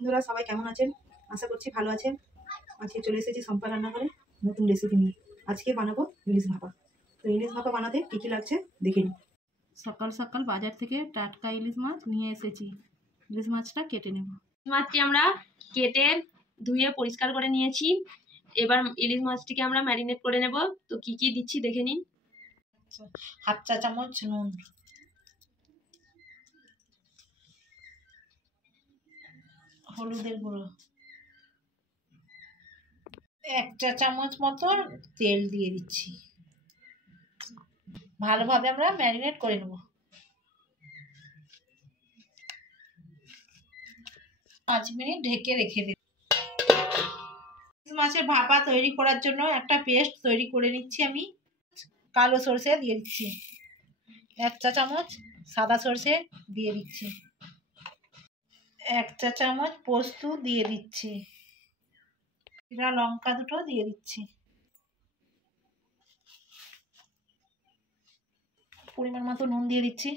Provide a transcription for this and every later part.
বন্ধুরা সবাই কেমন আছেন? আশা করছি ভালো আছেন। আজকে চলে এসেছি সম্পা রান্নাঘরে নতুন রেসিপি নিয়ে। আজকে বানাবো ইলিশ ভাপা। তো ইলিশ ভাপা বানাতে কী কী লাগছে দেখে নিন। সকাল সকাল বাজার থেকে টাটকা ইলিশ মাছ নিয়ে এসেছি। ইলিশ মাছটা কেটে নেব। মাছটি আমরা কেটে ধুয়ে পরিষ্কার করে নিয়েছি। এবার ইলিশ মাছটিকে আমরা ম্যারিনেট করে নেব। তো কি কি দিচ্ছি দেখে নিন। হাফ চা চামচ নুন, হলুদের গুঁড়ো, 1 চা চামচ মতো তেল দিয়ে দিচ্ছি। ভালোভাবে আমরা ম্যারিনেট করে নেব। 5 মিনিট ঢেকে রেখে দেব। মাছের ভাপা তৈরি করার জন্য একটা পেস্ট তৈরি করে নিচ্ছি। আমি কালো সরষে দিয়ে দিচ্ছি, 1 চা চামচ সাদা সরষে দিয়ে দিচ্ছি, 1 চা চামচ পোস্ত দিয়ে দিচ্ছি, জিরা লঙ্কা দুটো দিয়ে দিচ্ছি, পরিমাণ মতো নুন দিয়ে দিচ্ছি,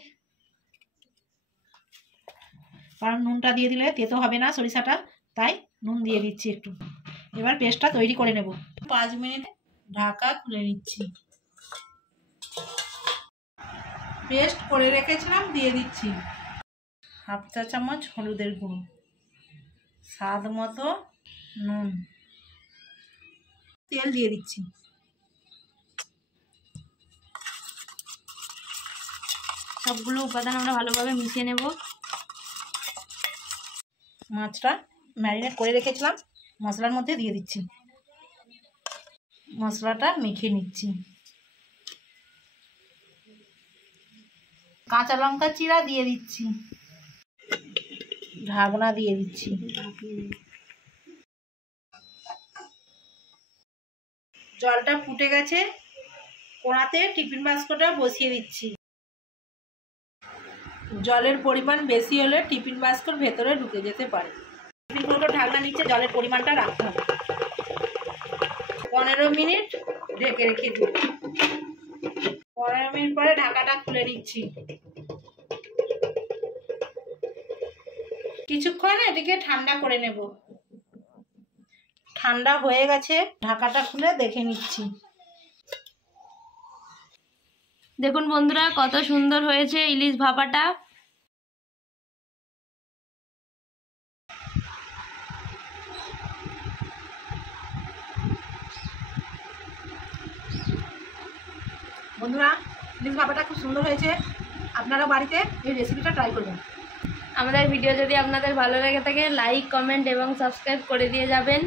কারণ নুনটা দিয়ে দিলে তেতো হবে না সরিষাটা, তাই নুন দিয়ে দিচ্ছি একটু। এবার পেস্টটা তৈরি করে নেব। 5 মিনিট ঢাকা খুলে নিচ্ছি। পেস্ট করে রেখেছিলাম দিয়ে দিচ্ছি। হাফ চা চামচ হলুদের গুঁড়ো, স্বাদ মতো নুন, তেল দিয়ে দিচ্ছি। সবগুলো উপাদান আমরা ভালোভাবে মিশিয়ে নেব। মাছটা ম্যারিনেট করে রেখেছিলাম মশলার মধ্যে দিয়ে দিচ্ছি। মশলাটা মেখে নিচ্ছি। কাঁচা লঙ্কা চিরা দিয়ে দিচ্ছি, ঢাকনা দিয়ে দিচ্ছি। জলটা ফুটে গেছে, কড়াতে টিফিন বাস্কটা বসিয়ে দিচ্ছি। জলের পরিমাণ বেশি হলে টিফিন বাস্কর ভেতরে ঢুকে যেতে পারে। টিফিন বাস্কর ঢাকনা নিচে জলের পরিমাণটা রাখতে হবে। 15 মিনিট ঢেকে রেখে দিই। 15 মিনিট পরে ঢাকাটা খুলে নিচ্ছি। কিছুক্ষণ এটিকে ঠান্ডা করে নেব। ঠান্ডা হয়ে গেছে, ঢাকাটা খুলে দেখে নিচ্ছি। দেখুন বন্ধুরা কত সুন্দর হয়েছে ইলিশ ভাপাটা। বন্ধুরা ইলিশ ভাপাটা খুব সুন্দর হয়েছে। আপনারা বাড়িতে এই রেসিপিটা ট্রাই করবেন। আমাদের ভিডিও যদি আপনাদের ভালো লেগে থাকে লাইক, কমেন্ট এবং সাবস্ক্রাইব করে দিয়ে যাবেন।